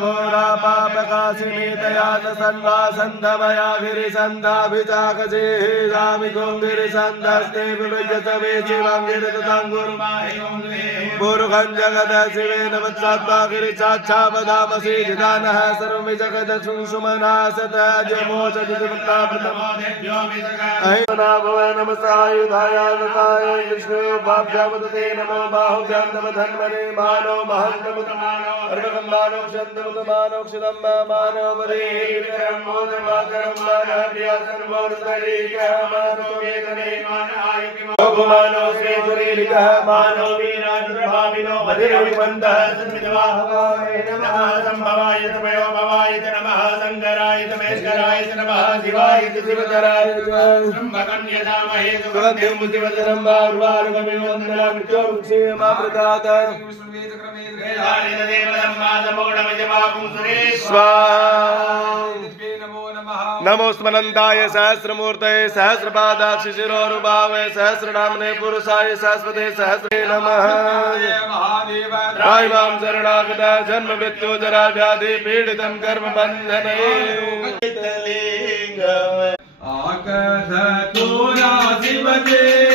घोरा पापकाशिनी दयान सन्वासन्धमया गिरिसन्धाभिचाकचे रामिकोङ्गिरिसन्धस्ते विभजतवे शिवङ्गिरितताङ्गुरुमाहिं जगद शिवेन वत्सात्मा गिरिचाच्छापदामसि जिदानः सर्वमि जगदशुंसुमनासतजमोचदितिपत्ताप्रतमोदेभ्यो अहिमना भव नमस्तायुधाय नताय विष्णुपाभ्यामुदते नमो बाहुभ्यां नमः धन्वने मानो महन्तमुतमानो अर्वकम्बानो क्षन्तमुतमानोक्षितं मानो वरेकरं मोदमाकरं मानव्यासं वोर्तरीकः मानो वेदने मानायुकिमो मानो श्रीपुरीलिकः मानो वीराजुर्भाविनो मधिरविबन्धः सन्मितवाहवाय नमः सम्भवाय तमयो भवाय नमः शङ्कराय तमेश्वराय नमः शिवाय शिवतराय ब्रह्मकन्यदामहे सुगन्धिं बुद्धिवदनं वारुवारुकविवन्दनं मृत्योर्क्षेमाप्रदात नमो स्मनन्दाय सहस्रमूर्तये सहस्रपादाक्षि शिरोरुभावे सहस्रनामने पुरुषाय शाश्वते सहस्रे नमः रायवां शरणागत जन्म मृत्यु जरा व्याधि पीडितं कर्म बन्धने आकथ तोरा शिवते